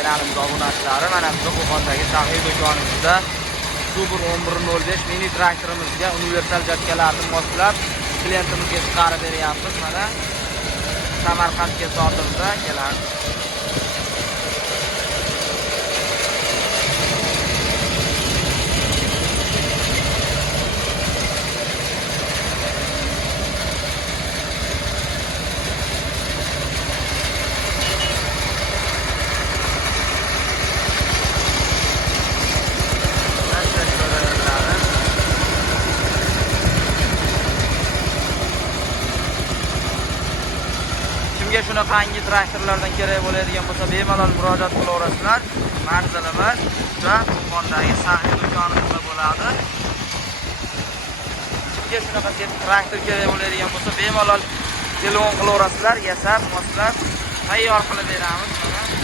kanalimiz obunachilari. Mana bu Qo'qondagi Saxiy do'konimizda Super 1105 mini traktorimizga universal jatkalarni moslab klientimizga chiqarib beryapmiz. Mana Samarqandga sotimda keladi. Kimga shunaqangi traktorlardan kerak bo'ladigan bo'lsa, bemalol murojaat qilaverasizlar. Manzilimiz o'sha Qo'qondagi Saxiy do'konimizda bo'ladi. Kimga shunaqa traktor kerak bo'ladigan bo'lsa, bemalol telefon qilaverasizlar, yasab, moslab tayyor qilib beramiz.